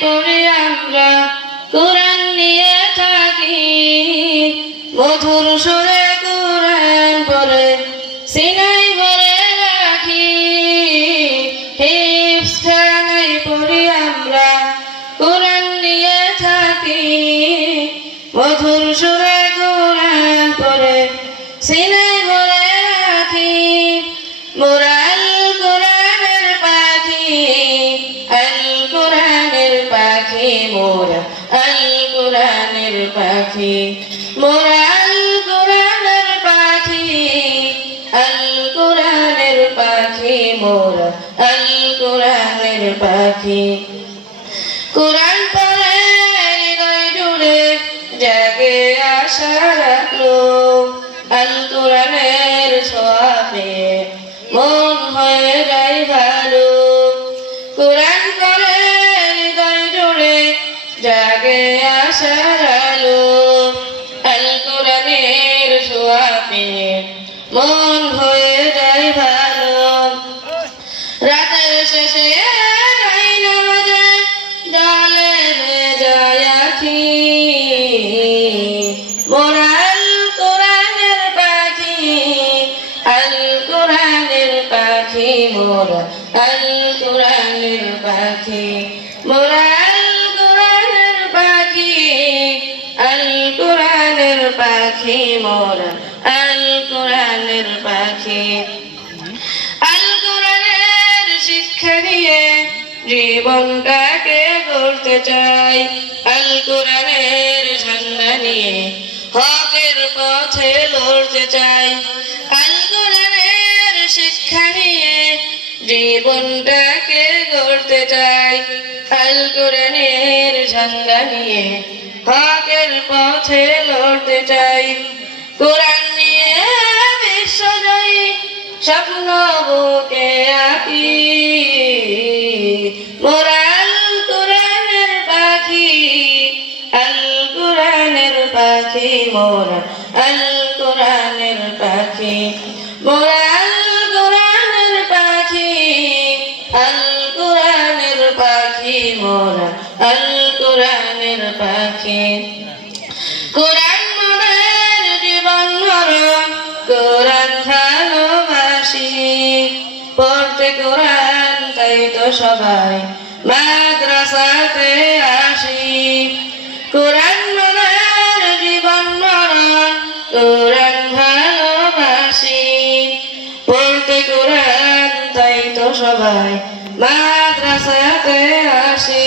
পড়ে আমরা কোরআন নিয়ে থাকি। মধুর সুরে কোরআন পড়ে সিনাই ভরে রাখি। হিপস খানাই পড়ি আমরা কোরআন নিয়ে থাকি। মধুর সুরে কোরআন পড়ে সিনাই মোরা আল কোরআনের পাখি, মোরা আল কোরআনের পাখি, আল কোরআনের পাখি, মোরা আল কোরআনের পাখি। কোরআন পড়ে, হৃদয় জুড়ে জাগে আশা রাখল। আল কোরআনের ছোঁয়াতে মন হয়ে যায় ভালো। কোরআন পড়ে আশা রাখল আল কোরআনের ছোঁয়াতে মন হয়ে যায় ভালো। রাতের মোরা আল কোরআনের পাখি, মোরা পাখি মোর। আল কোরআনের পাখি। আল কোরআনের শিক্ষা নিয়ে জীবনটাকে গড়তে চাই? আল কোরআনের ঝান্ডা নিয়ে হকের পথে লড়তে চাই। আল কোরআনের শিক্ষা নিয়ে জীবনটাকে গড়তে চাই? আল কোরআনের ঝান্ডা নিয়ে হকের পথে লড়তে চাই। কোরআন নিয়ে বিশ্বজয়ী স্বপ্ন বুকে আঁকি। মোরাল কোরআনের পাখি, আল কোরআনের পাখি, মোরা আল কোরআনের পাখি। মোরা আল কোরআনের পাখি, আল কোরআনের পাখি, মোরা আল কোরআনের পাখি। কোরআন মনের জীবন মরণ কোরআন ভালোবাসি। পড়তে কোরআন, তাই তো সবাই মাদ্রাসাতে আসি। কোরআন মনের জীবন মরণ কোরআন ভালোবাসি। পড়তে কোরআন, তাই তো সবাই মাদ্রাসাতে আসি।